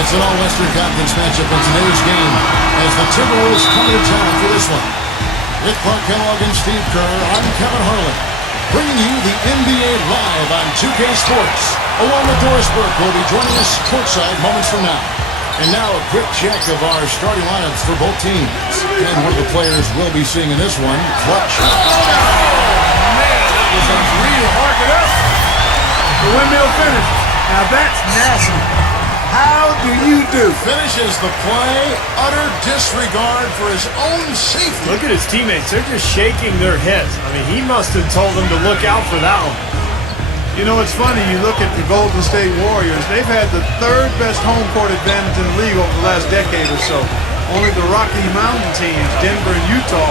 It's an all-Western Conference matchup on today's game as the Timberwolves come to town for this one. With Clark Kellogg and Steve Kerr, I'm Kevin Harlan, bringing you the NBA live on 2K Sports. Along with Doris Burke, who will be joining us courtside moments from now. And now a quick check of our starting lineups for both teams. And one of the players we'll be seeing in this one, Clutch. Oh, man, that was a real hard it up. The windmill finish. Now that's nasty. How do you do? Finishes the play, utter disregard for his own safety. Look at his teammates. They're just shaking their heads. I mean, he must have told them to look out for that one. You know, it's funny. You look at the Golden State Warriors. They've had the third best home court advantage in the league over the last decade or so. Only the Rocky Mountain teams, Denver and Utah,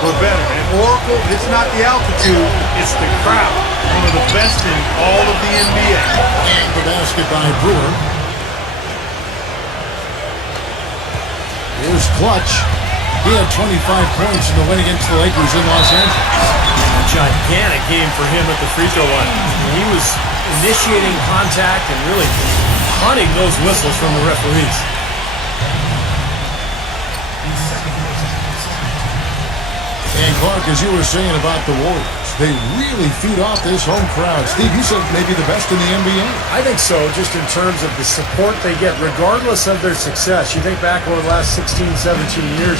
were better. And Oracle, it's not the altitude, it's the crowd. One of the best in all of the NBA. And the basket by Brewer. Here's Clutch. He had 25 points in the win against the Lakers in Los Angeles. A gigantic game for him at the free throw line. He was initiating contact and really hunting those whistles from the referees. And Clark, as you were saying about the Warriors, they really feed off this home crowd. Steve, you said maybe the best in the NBA? I think so, just in terms of the support they get, regardless of their success. You think back over the last 16, 17 years,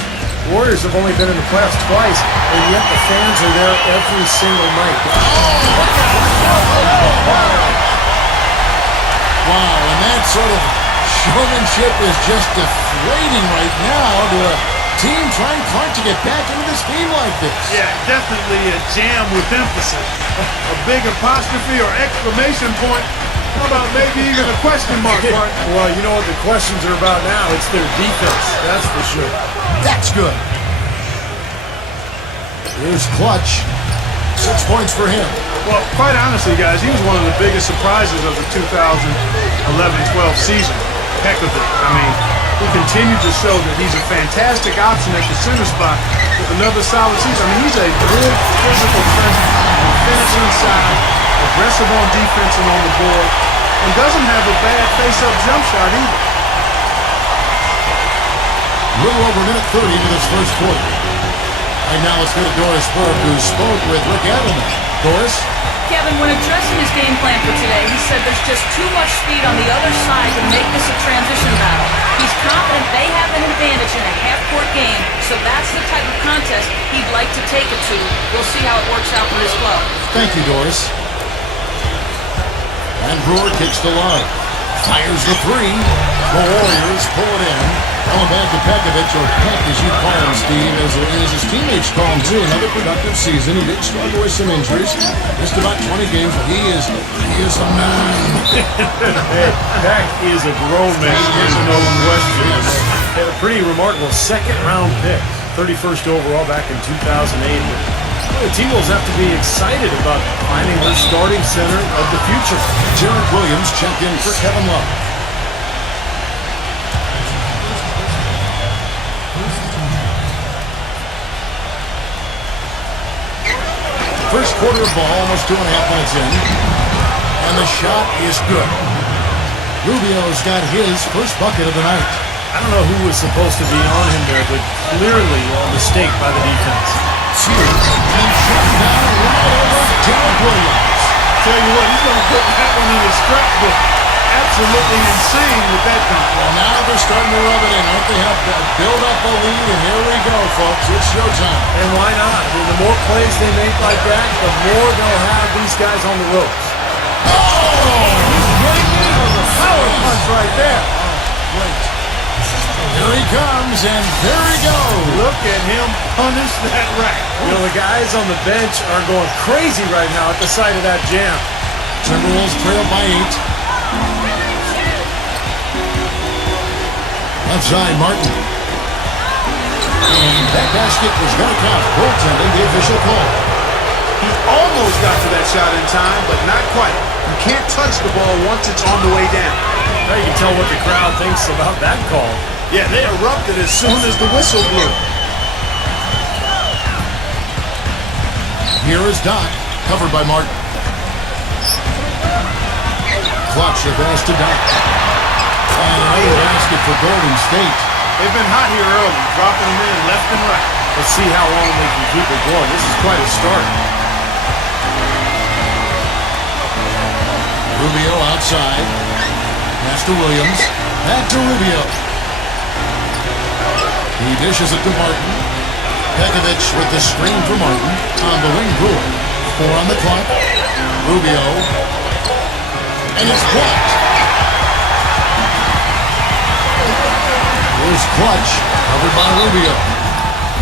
Warriors have only been in the playoffs twice, and yet the fans are there every single night. Wow, and that sort of showmanship is just deflating right now to a team trying Clark to get back into this game like this. Yeah, definitely a jam with emphasis. A big apostrophe or exclamation point. How about maybe even a question mark, Mark? Well, you know what the questions are about now? It's their defense, that's for sure. That's good. Here's Clutch. 6 points for him. Well, quite honestly, guys, he was one of the biggest surprises of the 2011-12 season. Heck of it. I mean, he continued to show that he's a fantastic option at the center spot with another solid season. I mean, he's a good physical presence, finish inside, aggressive on defense and on the board, and doesn't have a bad face-up jump shot either. A little over a minute 30 into this first quarter. Right now, let's go to Doris Burke, who spoke with Rick Adelman. Doris? Kevin, when addressing his game plan for today, he said there's just too much speed on the other side to make this a transition battle. He's confident they have an advantage in a half-court game, so that's the type of contest he'd like to take it to. We'll see how it works out for his club. Thank you, Doris. And Brewer kicks the line. Fires the three. The Warriors pull it in. Pekovic, or Peck as you call him, Steve, as his teammates call him too. Another productive season. He did struggle with some injuries. Missed about 20 games, but he is a man. Hey, Peck is a grown man. There's no question. Had a pretty remarkable second-round pick, 31st overall back in 2008. The T-Wolves have to be excited about finding their starting center of the future. Jared Williams checked in for Kevin Love. First quarter of ball, almost 2.5 minutes in. And the shot is good. Rubio's got his first bucket of the night. I don't know who was supposed to be on him there, but clearly a mistake by the defense. Sears and shut down right over Jared Williams. Tell you what, he's going to put that one in his scrapbook. Absolutely insane with that dunk. Well, now they're starting to rub it in. Don't they have to build up a lead? And here we go, folks. It's showtime. And why not? I mean, the more plays they make like that, the more they'll have these guys on the ropes. Oh! He's getting in with a Power punch right there. Great. Here he comes, and there he goes. Look at him punish that rack. You know, the guys on the bench are going crazy right now at the sight of that jam. Timberwolves trail by 8. Left side, Martin. And that basket was going to count. Goaltending, the official call. He almost got to that shot in time, but not quite. You can't touch the ball once it's on the way down. Now you can tell what the crowd thinks about that call. Yeah, they erupted as soon as the whistle blew. Here is Doc, covered by Martin. Clutch, the pass to Doc. And another basket for Golden State. They've been hot here early, dropping them in left and right. Let's see how long they can keep it going. This is quite a start. Rubio outside. Pass to Williams. Back to Rubio. He dishes it to Martin. Pekovic with the screen for Martin. On the wing, Brewer. 4 on the clock. Rubio. And it's blocked. Here's Clutch. Covered by Rubio.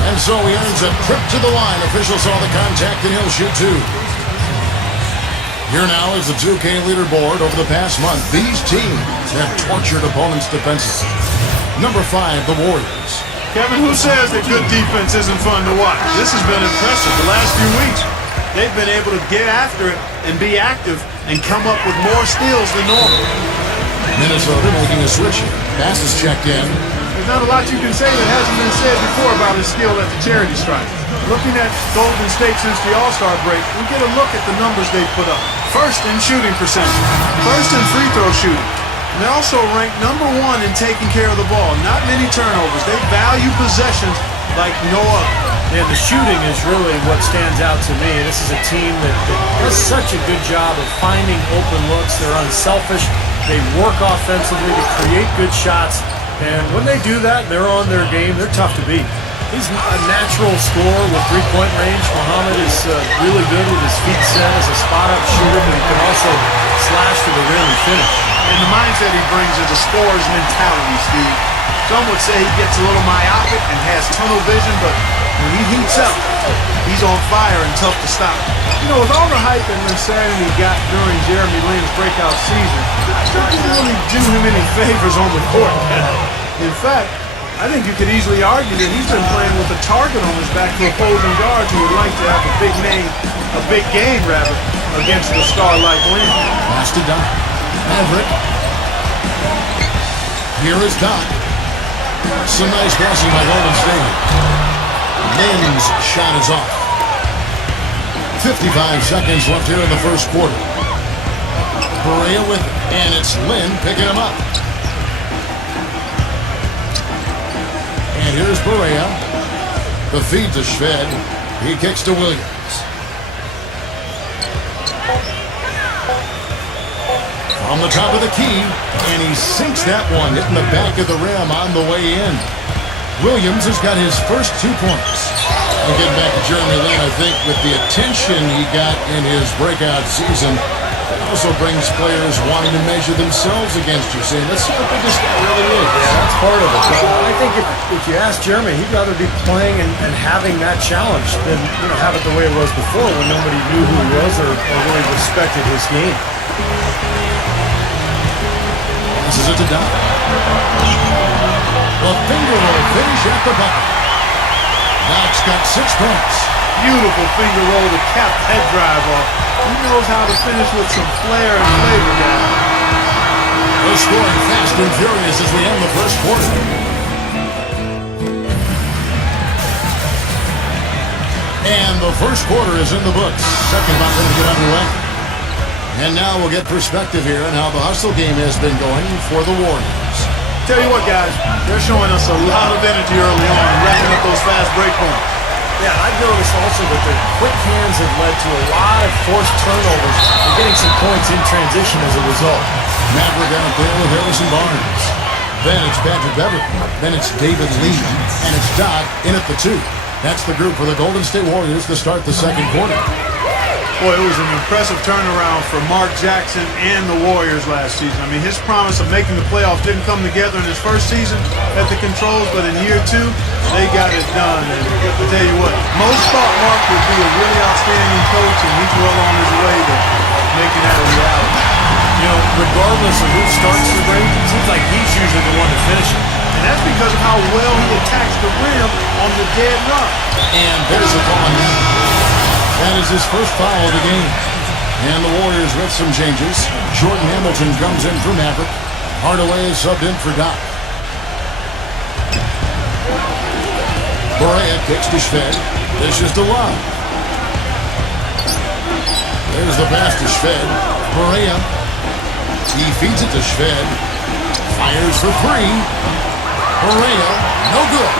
And so he earns a trip to the line. Officials saw the contact and he'll shoot 2. Here now is the 2K leaderboard. Over the past month, these teams have tortured opponents defensively. Number 5, the Warriors. Kevin, who says that good defense isn't fun to watch? This has been impressive the last few weeks. They've been able to get after it and be active and come up with more steals than normal. Minnesota making a switch here. Pass is checked in. There's not a lot you can say that hasn't been said before about his skill at the charity stripe. Looking at Golden State since the All-Star break, we get a look at the numbers they've put up. First in shooting percentage, first in free throw shooting. And they're also ranked number 1 in taking care of the ball. Not many turnovers. They value possessions like no other. And the shooting is really what stands out to me. This is a team that does such a good job of finding open looks. They're unselfish. They work offensively to create good shots. And when they do that, they're on their game. They're tough to beat. He's a natural scorer with 3-point range. Muhammad is really good with his feet set as a spot-up shooter, but he can also slash to the rim and finish. And the mindset he brings is a scorer's mentality, Steve. Some would say he gets a little myopic and has tunnel vision, but when he heats up, he's on fire and tough to stop. You know, with all the hype and insanity he got during Jeremy Lin's breakout season, it didn't really do him any favors on the court. In fact, I think you could easily argue that he's been playing with a target on his back for opposing guards who would like to have a big game against a star like Lin. Pass to Doc. Maverick. Here is Doc. Some nice passing by Golden State. Lin's shot is off. 55 seconds left here in the first quarter. Berea with it, and it's Lin picking him up. And here's Berea. The feed to Shved. He kicks to Williams. From the top of the key, and he sinks that one, hitting the back of the rim on the way in. Williams has got his first 2 points. And getting back to Jeremy Lin, I think with the attention he got in his breakout season, it also brings players wanting to measure themselves against you, saying, let's see how big this guy really is. Yeah, that's part of it. But I think if you ask Jeremy, he'd rather be playing and having that challenge than have it the way it was before when nobody knew who he was or really respected his game. Passes it to Doc. The finger roll finish at the bottom. Doc's got 6 points. Beautiful finger roll to cap that drive off. He knows how to finish with some flair and flavor, guys. They're scoring fast and furious as we end the first quarter. And the first quarter is in the books. Second about to get underway. And now we'll get perspective here on how the hustle game has been going for the Warriors. Tell you what, guys, they're showing us a lot of energy early on and racking up those fast break points. Yeah, I've noticed also that their quick hands have led to a lot of forced turnovers and getting some points in transition as a result. Maverick out there with Harrison Barnes. Then it's Patrick Beverly. Then it's David Lee. And it's Doc in at the 2. That's the group for the Golden State Warriors to start the second quarter. Boy, it was an impressive turnaround for Mark Jackson and the Warriors last season. I mean, his promise of making the playoffs didn't come together in his first season at the controls, but in year 2, they got it done. And I tell you what, most thought Mark would be a really outstanding coach, and he's well on his way to making that a reality. You know, regardless of who starts the break, it seems like he's usually the one to finish it. And that's because of how well he attacks the rim on the dead run. And there's a call on him. That is his first foul of the game. And the Warriors with some changes. Jordan Hamilton comes in for Maverick. Hardaway is subbed in for Doc. Berea kicks to Shved. This is to Love. There's the pass to Shved. Berea. He feeds it to Shved. Fires for three. Correa, no good.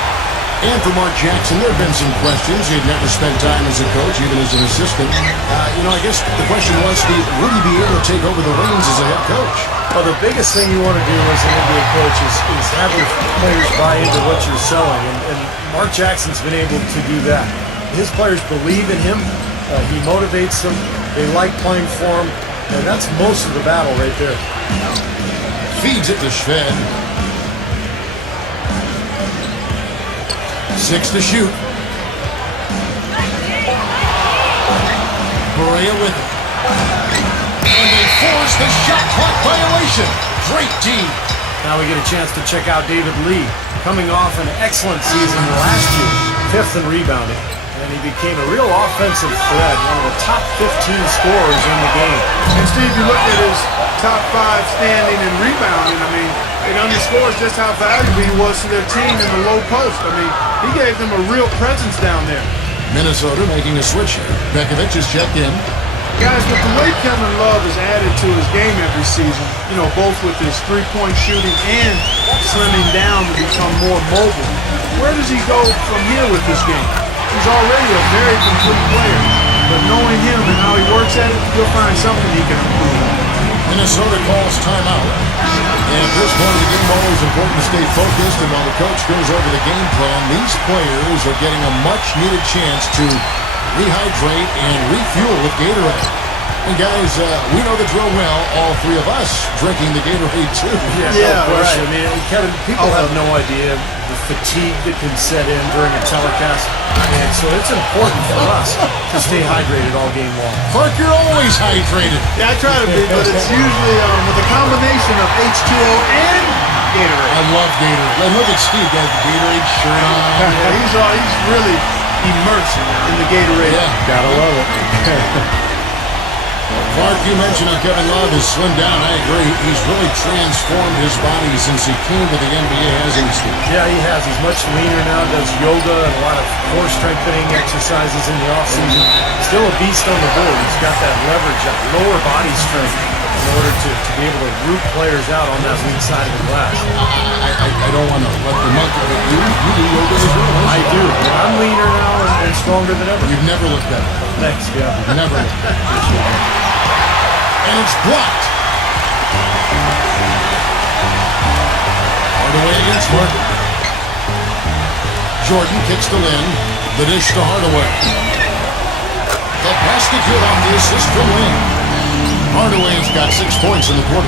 And for Mark Jackson, there have been some questions. He had never spent time as a coach, even as an assistant. I guess the question was, Steve, would he be able to take over the reins as a head coach? Well, the biggest thing you want to do as an NBA coach is have your players buy into what you're selling. And Mark Jackson's been able to do that. His players believe in him. He motivates them. They like playing for him. And that's most of the battle right there. Feeds it to Shved. 6 to shoot. Correa with it. And they force the shot clock violation. Great D. Now we get a chance to check out David Lee, coming off an excellent season last year, 5th in rebounding. And he became a real offensive threat, one of the top 15 scorers in the game. And Steve, you look at his top 5 standing and rebounding. I mean, it underscores just how valuable he was to their team in the low post. I mean, he gave them a real presence down there. Minnesota making a switch here. Bekovic is checked in. Guys, with the way Kevin Love has added to his game every season, both with his three-point shooting and slimming down to become more mobile, where does he go from here with this game? He's already a very complete player, but knowing him and how he works at it, you'll find something he can improve on. Minnesota calls timeout. And at this point in the game, always important to stay focused. And while the coach goes over the game plan, these players are getting a much-needed chance to rehydrate and refuel with Gatorade. And guys, we know the drill well, all 3 of us drinking the Gatorade too. Yeah, no question. Right. I mean, Kevin, people have no idea the fatigue that can set in during a telecast. And so it's important for us to stay hydrated all game long. Clark, you're always hydrated. Yeah, I try to be, but it's usually with a combination of H2O and Gatorade. I love Gatorade. And look at Steve, got the Gatorade shirt on. Yeah, he's really immersed in the Gatorade. Yeah, gotta love it. Clark, you mentioned how Kevin Love has slimmed down. I agree. He's really transformed his body since he came to the NBA, hasn't he, Steve? Yeah, he has. He's much leaner now, does yoga and a lot of core strengthening exercises in the offseason. Still a beast on the board. He's got that leverage, that lower body strength in order to be able to root players out on that weak side of the glass. I don't want to let the monkey, but you do yoga as well. I do. I'm leaner now and stronger than ever. You've never looked better. Thanks, yeah. Never looked better. And it's blocked. Hardaway against Martin. Jordan kicks to Lynn. The dish to Hardaway. The basket good off the assist from Lynn. Hardaway's got 6 points in the quarter.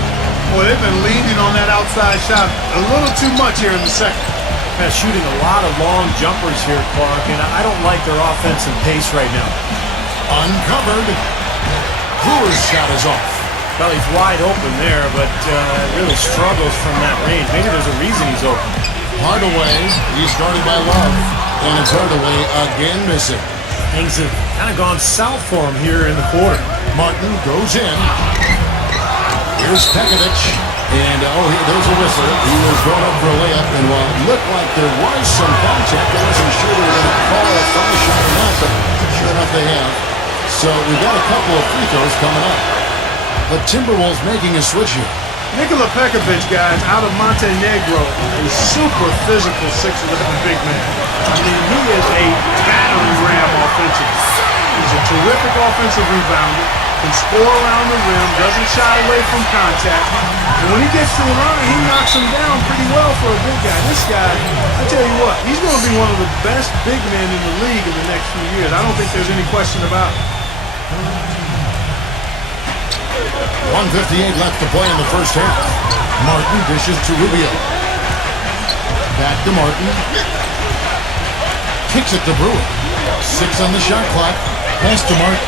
Boy, they've been leaning on that outside shot a little too much here in the second. Shooting a lot of long jumpers here, Clark, and I don't like their offensive pace right now. Uncovered. Brewer's shot is off. Well, he's wide open there, but really struggles from that range. Maybe there's a reason he's open. Hardaway, he's guarded by Love. And it's Hardaway again missing. Things have kind of gone south for him here in the quarter. Martin goes in. Here's Bekovic. And, there's a whistle. He was going up for a layup. And while it looked like there was some contact, I wasn't sure they were going to call a foul shot or not, but sure enough they have. So we've got a couple of free throws coming up. The Timberwolves making a switch here. Nikola Pekovic, guys, out of Montenegro, a super physical 6'11" big man. I mean, he is a battering ram offensively. He's a terrific offensive rebounder, can score around the rim, doesn't shy away from contact. And when he gets to the line, he knocks him down pretty well for a big guy. This guy, I tell you what, he's going to be one of the best big men in the league in the next few years. I don't think there's any question about it. 1:58 left to play in the first half. Martin dishes to Rubio. Back to Martin. Kicks it to Brewer. 6 on the shot clock. Pass to Martin.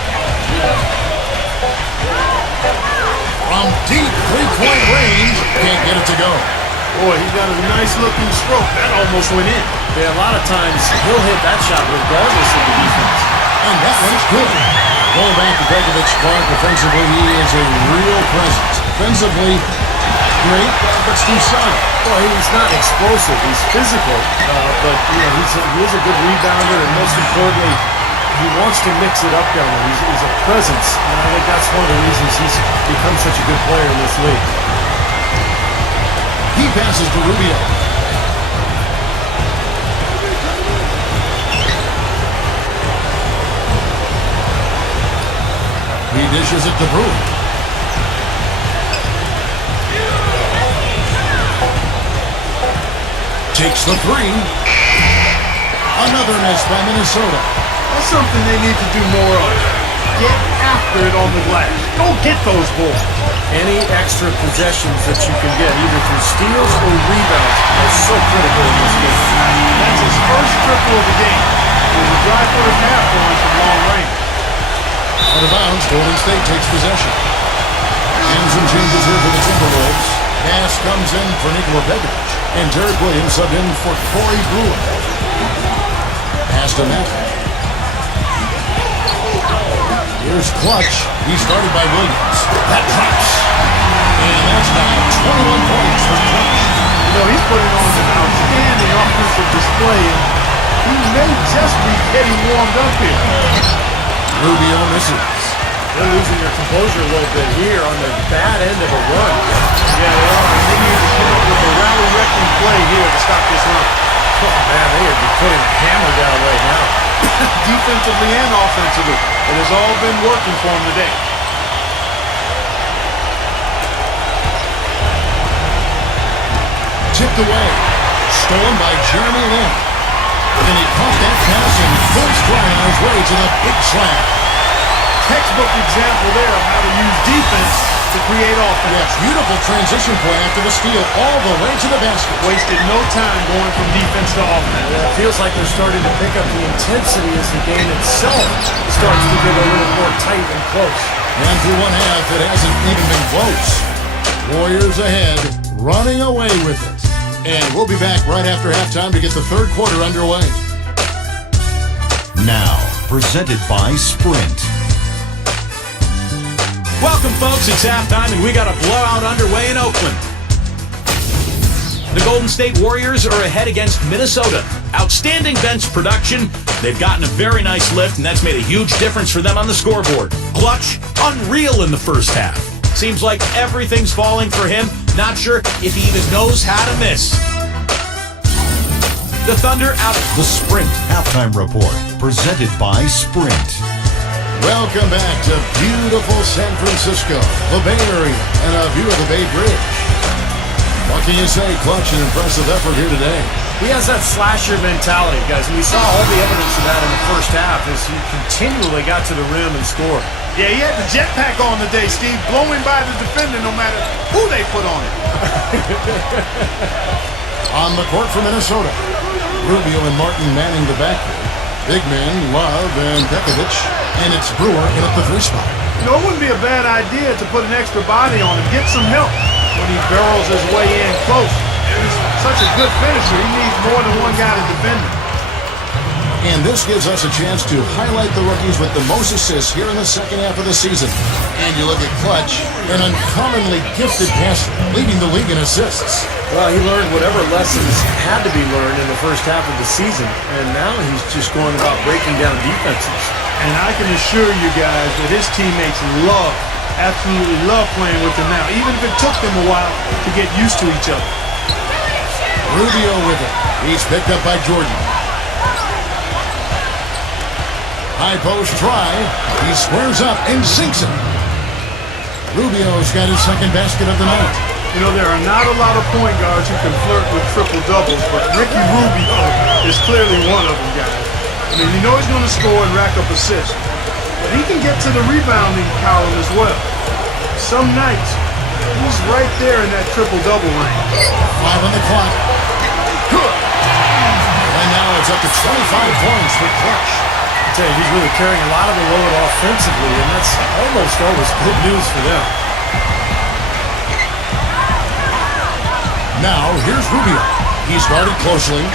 From deep three-point range. Can't get it to go. Boy, he got a nice looking stroke. That almost went in. Yeah, a lot of times he'll hit that shot regardless of the defense. And that one's good. Going back to Bekovic, Clark, defensively, he is a real presence. Defensively, great, but Steve solid. Well, he's not explosive. He's physical, but he is a good rebounder, and most importantly, he wants to mix it up down there. He's a presence, and I think that's one of the reasons he's become such a good player in this league. He passes to Rubio. He dishes it to Brewer. Takes the three. Another miss by Minnesota. That's something they need to do more of. Get after it on the glass. Go get those balls. Any extra possessions that you can get, either through steals or rebounds, are so critical in this game. That's his first triple of the game. There's a dry foot and half going from long range. Out of bounds, Golden State takes possession. And some changes here for the Timberwolves. Pass comes in for Nikola Begovic. And Derek Williams subbed in for Corey Brewer. Pass to Makin. Here's Clutch. He's guarded by Williams. That drops. And that's now 21 points for Clutch. You know, he's putting on an outstanding offensive display, and he may just be getting warmed up here. Rubio misses. They're losing their composure a little bit here on the bad end of a run. Yeah, they are. They need to come up with a rally-wrecking play here to stop this run. Oh, man, they are putting a hammer down right now. Defensively and offensively. It has all been working for them today. Tipped away. Stolen by Jeremy Lin. And he caught that pass and full stride on his way to the big slam. Textbook example there of how to use defense to create offense. Yeah, beautiful transition play after the steal all the way to the basket. Wasted no time going from defense to offense. It feels like they're starting to pick up the intensity as the game itself starts to get a little more tight and close. And through one half, it hasn't even been close. Warriors ahead, running away with it. And we'll be back right after halftime to get the third quarter underway. Now, presented by Sprint. Welcome, folks. It's halftime, and we got a blowout underway in Oakland. The Golden State Warriors are ahead against Minnesota. Outstanding bench production. They've gotten a very nice lift, and that's made a huge difference for them on the scoreboard. Clutch, unreal in the first half. Seems like everything's falling for him. Not sure if he even knows how to miss. The Thunder out. The Sprint Halftime Report, presented by Sprint. Welcome back to beautiful San Francisco, the Bay Area, and a view of the Bay Bridge. What can you say? Clutch, an impressive effort here today. He has that slasher mentality, guys, and we saw all the evidence of that in the first half as he continually got to the rim and scored. Yeah, he had the jetpack on today, Steve, blowing by the defender no matter who they put on it. On the court for Minnesota, Rubio and Martin manning the backcourt. Big men, Love and Begovic, and it's Brewer in at the three spot. You know, it wouldn't be a bad idea to put an extra body on him, get some help when he barrels his way in close. He's such a good finisher, he needs more than one guy to defend him. And this gives us a chance to highlight the rookies with the most assists here in the second half of the season. And you look at Clutch, an uncommonly gifted passer, leading the league in assists. Well, he learned whatever lessons had to be learned in the first half of the season, and now he's just going about breaking down defenses. And I can assure you guys that his teammates absolutely love playing with him now, even if it took them a while to get used to each other. Rubio with it. He's picked up by Jordan. High post try. He squares up and sinks it. Rubio's got his second basket of the night. You know, there are not a lot of point guards who can flirt with triple-doubles, but Ricky Rubio is clearly one of them, guys. I mean, you know he's going to score and rack up assists, but he can get to the rebounding column as well. Some nights, he's right there in that triple-double range. 5 on the clock. And now it's up to 25 points for Clutch. I tell you, he's really carrying a lot of the load offensively, and that's almost always good news for them. Now, here's Rubio. He's guarded closely.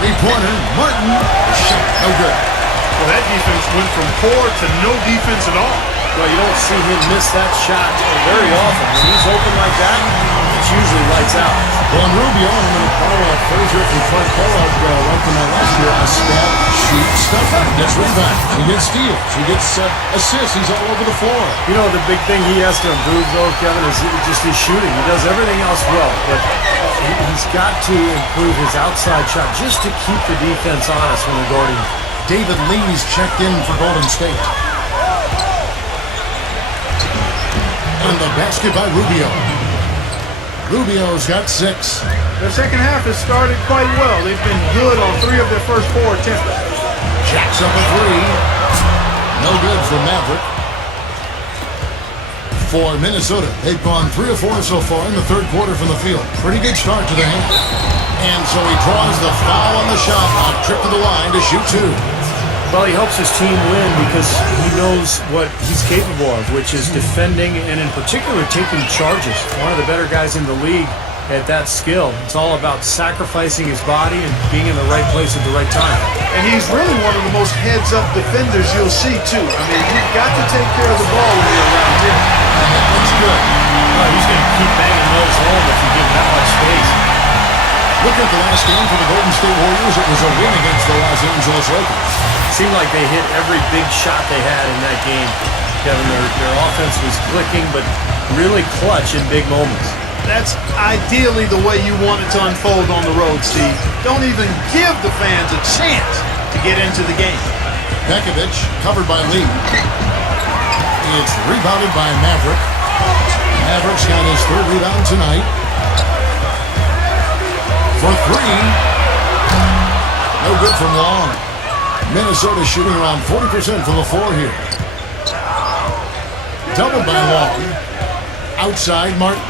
Three-pointer, Martin. Shot no good. Well, that defense went from poor to no defense at all. Well, you don't see him miss that shot very often. When he's open like that, it's usually lights out. Well, and Rubio, and I'm going to follow up Frazier from Clark Kellogg right to my left here. A stab, shoot, stuff up, gets rebound. He gets steals. He gets assists. He's all over the floor. You know, the big thing he has to improve, though, Kevin, is just his shooting. He does everything else well, but He's got to improve his outside shot just to keep the defense honest when they're guarding him. David Lee's checked in for Golden State. And the basket by Rubio. Rubio's got 6. Their second half has started quite well. They've been good on 3 of their first 4 attempts. Jacks up a 3. No good for Maverick. For Minnesota, they've gone 3 of 4 so far in the third quarter from the field. Pretty good start to the hand. And so he draws the foul on the shot on trip to the line to shoot 2. Well, he helps his team win because he knows what he's capable of, which is defending and in particular taking charges. One of the better guys in the league at that skill. It's all about sacrificing his body and being in the right place at the right time. And he's really one of the most heads-up defenders you'll see, too. I mean, you've got to take care of the ball when you're around him. That's good. He's going to keep banging those home if you give him that much space. Look at the last game for the Golden State Warriors. It was a win against the Los Angeles Lakers. Seemed like they hit every big shot they had in that game. Kevin, their offense was clicking, but really clutch in big moments. That's ideally the way you want it to unfold on the road, Steve. Don't even give the fans a chance to get into the game. Pekovic covered by Lee. It's rebounded by Maverick. Maverick's got his 3rd rebound tonight. For 3. No good from long. Minnesota shooting around 40% from the floor here. Doubled by Long. Outside, Martin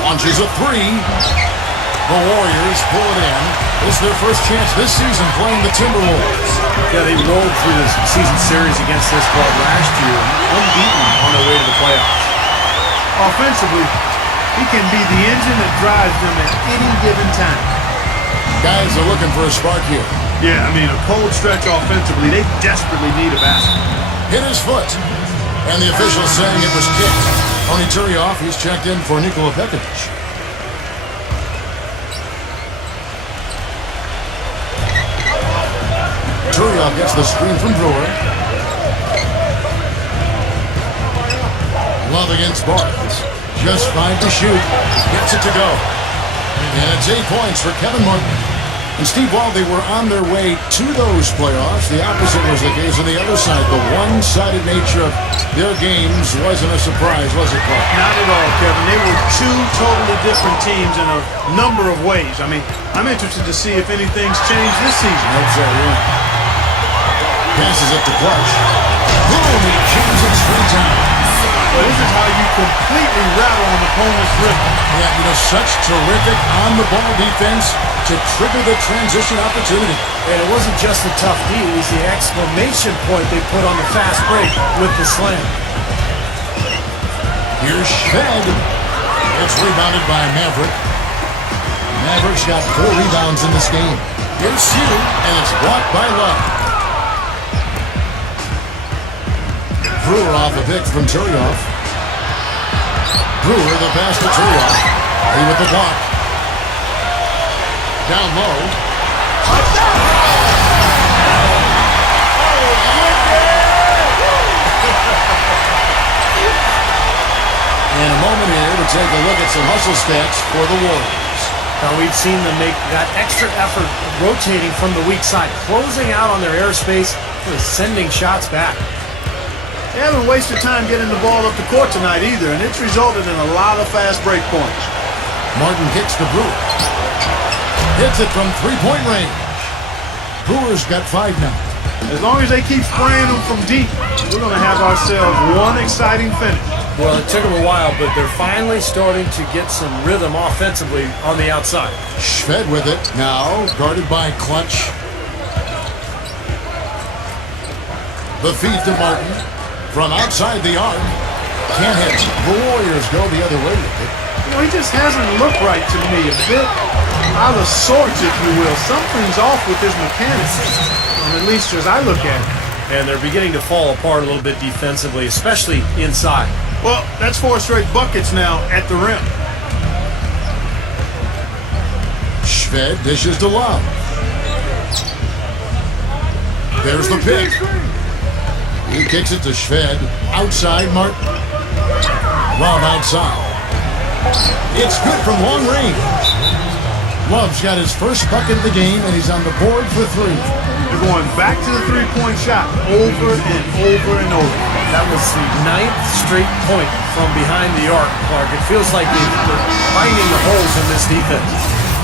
launches a 3. The Warriors pull it in. This is their first chance this season playing the Timberwolves. Yeah, they rolled through the season series against this club last year, unbeaten on their way to the playoffs. Offensively, he can be the engine that drives them at any given time. Guys are looking for a spark here. Yeah, I mean, a cold stretch offensively, they desperately need a basket. Hit his foot. And the official saying it was kicked. Tony Turioff, he's checked in for Nikola Pekovic. Turioff gets the screen from Brewer. Love against Barnes. Just 5 to shoot. Gets it to go. And it's 8 points for Kevin Martin. And Steve, while they were on their way to those playoffs, the opposite was the case on the other side. The one-sided nature of their games wasn't a surprise, was it, Clark? Not at all, Kevin. They were 2 totally different teams in a number of ways. I mean, I'm interested to see if anything's changed this season. That's right. Passes it to Clutch. Boom! He jams it straight down. Well, this is how you completely rattle an opponent's rhythm. Yeah, such terrific on-the-ball defense to trigger the transition opportunity. And it wasn't just the tough D, it was the exclamation point they put on the fast break with the slam. Here's Shved. It's rebounded by Maverick. Maverick's got 4 rebounds in this game. Here's Hugh, and it's blocked by Love. Brewer off a pick from Turioff. Brewer the pass to Turioff. Lee with the block. Down low. In a moment here to take a look at some hustle stats for the Warriors. Now we've seen them make that extra effort rotating from the weak side, closing out on their airspace, really sending shots back. They haven't wasted time getting the ball up the court tonight either, and it's resulted in a lot of fast break points. Martin kicks to Brewer. Hits it from 3-point range. Brewer's got 5 now. As long as they keep spraying them from deep, we're going to have ourselves one exciting finish. Well, it took them a while, but they're finally starting to get some rhythm offensively on the outside. Shved with it now, guarded by Clutch. The feed to Martin. From outside the arc, can't hit. The Warriors go the other way with it. He just hasn't looked right to me. A bit out of sorts, if you will. Something's off with his mechanics, at least as I look at it. And they're beginning to fall apart a little bit defensively, especially inside. Well, that's 4 straight buckets now at the rim. Shved dishes to Love. There's the pick. He kicks it to Shved. Outside, Martin. Love outside. It's good from long range. Love's got his first bucket of the game, and he's on the board for 3. They're going back to the three-point shot over and over and over. That was the 9th straight point from behind the arc, Clark. It feels like they're finding the holes in this defense.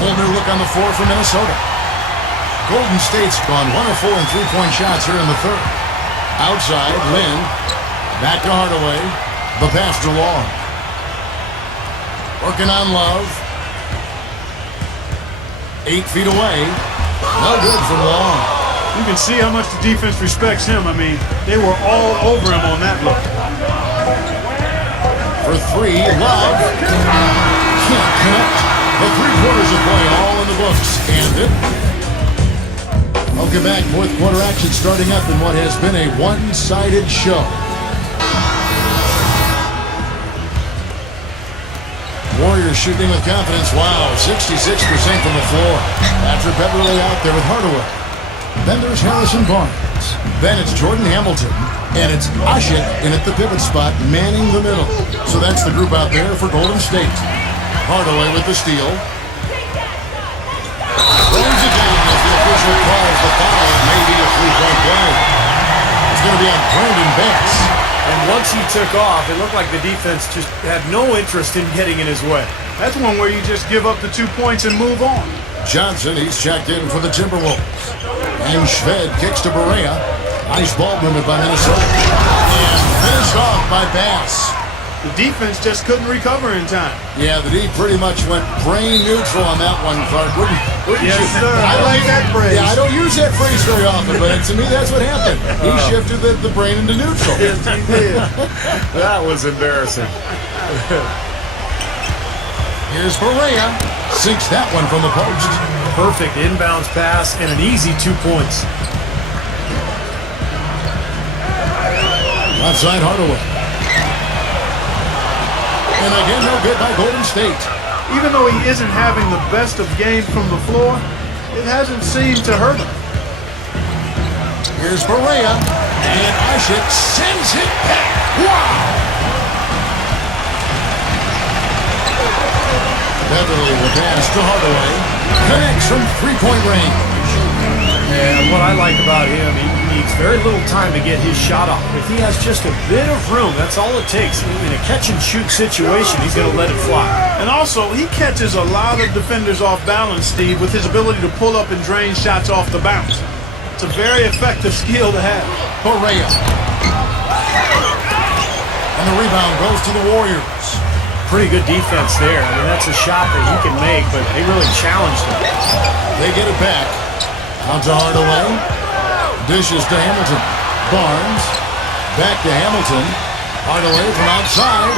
Whole new look on the floor for Minnesota. Golden State's gone 1 of 4 in three-point shots here in the third. Outside, Lynn. Back to Hardaway. The pass to Long. Working on Love. 8 feet away. No good from Long. You can see how much the defense respects him. I mean, they were all over him on that look. For 3, Love. Can't connect. The 3/4 of play all in the books. And it. Welcome back. Fourth quarter action starting up in what has been a one-sided show. Warriors shooting with confidence. Wow, 66% from the floor. Patrick Beverly out there with Hardaway. Then there's Harrison Barnes. Then it's Jordan Hamilton. And it's Ashik in at the pivot spot, manning the middle. So that's the group out there for Golden State. Hardaway with the steal. Throws it down as the official calls the foul. It may be a three-point play. It's going to be on Brandon Bass. And once he took off, it looked like the defense just had no interest in getting in his way. That's one where you just give up the 2 points and move on. Johnson, he's checked in for the Timberwolves. And Shved kicks to Barea. Nice ball movement by Minnesota. And finished off by Bass. The defense just couldn't recover in time. Yeah, the D pretty much went brain neutral on that one, Clark. Wouldn't Yes, you? sir. I like that phrase. Yeah, I don't use that phrase very often, but to me that's what happened. He shifted the brain into neutral. Yes, he did. That was embarrassing. Here's Barea. Sinks that one from the post. Perfect inbounds pass and an easy 2 points. Outside Hardaway. And again, no good by Golden State. Even though he isn't having the best of games from the floor, it hasn't seemed to hurt him. Here's Barea. And Ashik sends it back. Wow! Beverly with pass to Hardaway. Connects from three-point range. And what I like about him, he needs very little time to get his shot off. If he has just a bit of room, that's all it takes. In a catch-and-shoot situation, he's going to let it fly. And also, he catches a lot of defenders off balance, Steve, with his ability to pull up and drain shots off the bounce. It's a very effective skill to have. Barea. And the rebound goes to the Warriors. Pretty good defense there. I mean, that's a shot that he can make, but they really challenged him. They get it back. Out to Hardaway. Dishes to Hamilton. Barnes. Back to Hamilton. Hardaway from outside.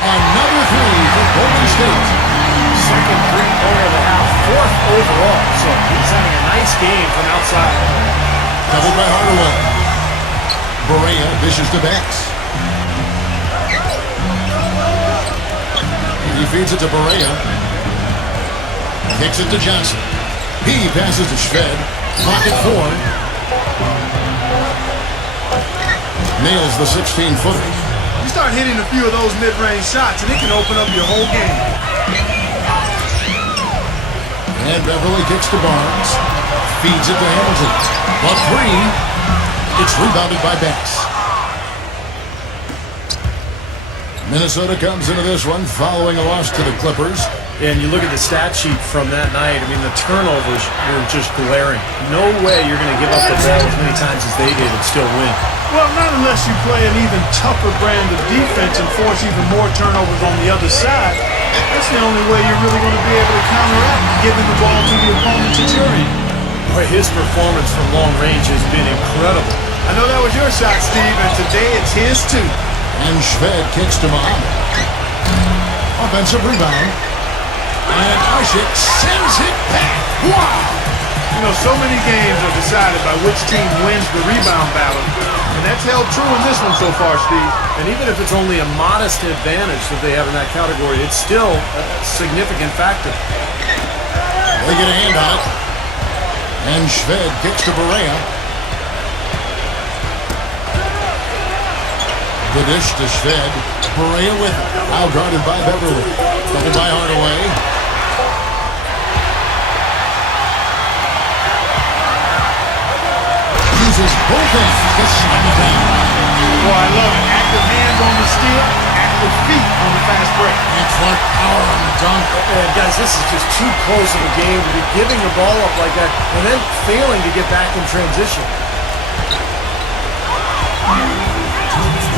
Another three for Golden State. Second three-pointer of the half, fourth overall. So he's having a nice game from outside. Doubled by Hardaway. Barea dishes to Bass. He feeds it to Barea. Kicks it to Johnson. He passes to Shved. Pocket 4. Nails the 16-footer. You start hitting a few of those mid-range shots, and it can open up your whole game. And Beverly kicks to Barnes. Feeds it to Hamilton. A 3. It's rebounded by Bass. Minnesota comes into this one following a loss to the Clippers. And you look at the stat sheet from that night, I mean, the turnovers were just glaring. No way you're going to give up the ball as many times as they did and still win. Well, not unless you play an even tougher brand of defense and force even more turnovers on the other side. That's the only way you're really going to be able to counteract giving the ball to the opponents that you're in. Boy, his performance from long range has been incredible. I know that was your shot, Steve, and today it's his too. And Shved kicks to Muhammad. Offensive rebound. And Ashik sends it back. Wow! You know, so many games are decided by which team wins the rebound battle. And that's held true in this one so far, Steve. And even if it's only a modest advantage that they have in that category, it's still a significant factor. They get a hand on it. And Shved kicks to Barea. The dish to Shved. Barea with it. Out guarded by Beverly. Doubled by Hardaway. Both ends get slammed down. Boy, I love it. Active hands on the steal, active feet on the fast break. And Clark power on the dunk. And guys, this is just too close of a game to be giving the ball up like that and then failing to get back in transition.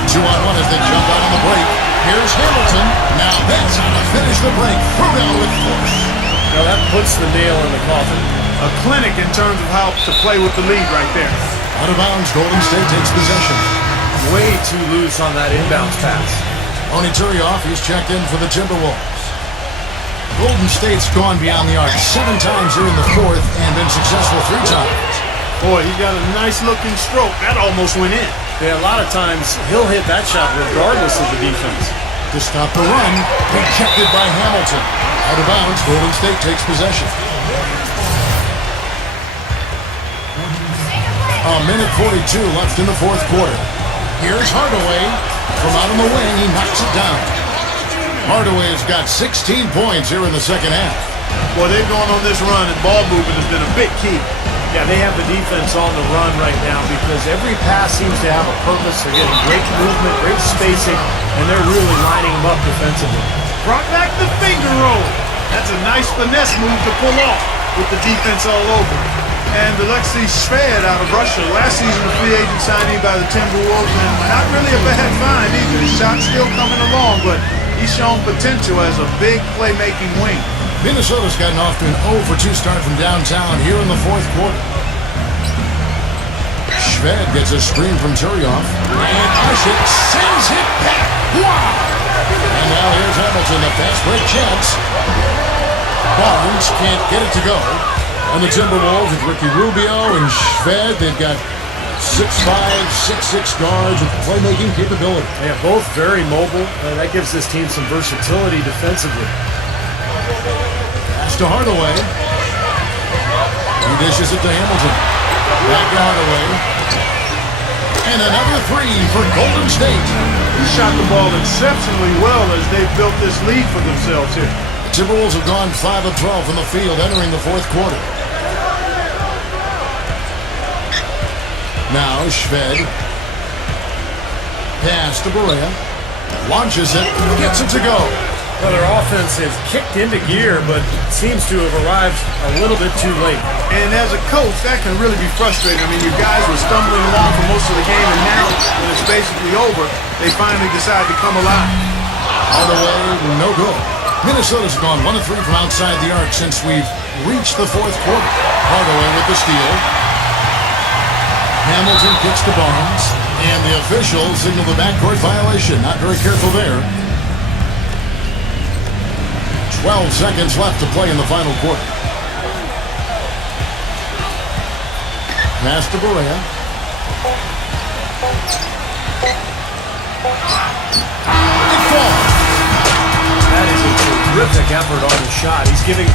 2-on-1 as they jump out on the break. Here's Hamilton. Now that's how to finish the break. Rubio with force. Now that puts the nail in the coffin. A clinic in terms of how to play with the lead right there. Out of bounds, Golden State takes possession. Way too loose on that inbounds pass. Oni Turioff, he's checked in for the Timberwolves. Golden State's gone beyond the arc 7 times here in the fourth and been successful 3 times. Boy, he's got a nice looking stroke. That almost went in. Yeah, a lot of times he'll hit that shot regardless of the defense. To stop the run, rejected by Hamilton. Out of bounds, Golden State takes possession. A minute 42 left in the fourth quarter. Here's Hardaway. From out on the wing, he knocks it down. Hardaway has got 16 points here in the second half. Boy, they've gone on this run, and ball movement has been a big key. Yeah, they have the defense on the run right now because every pass seems to have a purpose. They're getting great movement, great spacing, and they're really lining them up defensively. Brought back the finger roll. That's a nice finesse move to pull off with the defense all over. And Alexei Shved out of Russia, last season a free agent signee by the Timberwolves, and not really a bad find either. His shot's still coming along, but he's shown potential as a big playmaking wing. Minnesota's gotten off to an 0-for-2 start from downtown here in the fourth quarter. Shved gets a screen from Turioff. And Ashik sends it back. Wow! And now here's Hamilton, the fast break chance. Barnes can't get it to go. And the Timberwolves with Ricky Rubio and Shved, they've got 6'5", 6'6" guards with playmaking capability. Yeah, both very mobile. That gives this team some versatility defensively. Pass to Hardaway. He dishes it to Hamilton. Back to Hardaway. And another 3 for Golden State. He shot the ball exceptionally well as they've built this lead for themselves here. The Timberwolves have gone 5 of 12 from the field entering the fourth quarter. Now Shved. Pass to Barea. Launches it. Gets it to go. Well, their offense has kicked into gear, but seems to have arrived a little bit too late. And as a coach, that can really be frustrating. I mean, your guys were stumbling along for most of the game, and now, when it's basically over, they finally decide to come alive. Hardaway, no good. Minnesota's gone 1 of 3 from outside the arc since we've reached the fourth quarter. Hardaway with the steal. Hamilton kicks to Barnes, and the officials signal the backcourt violation. Not very careful there. 12 seconds left to play in the final quarter. Pass to Barea. It falls. That is a terrific effort on the shot. He's giving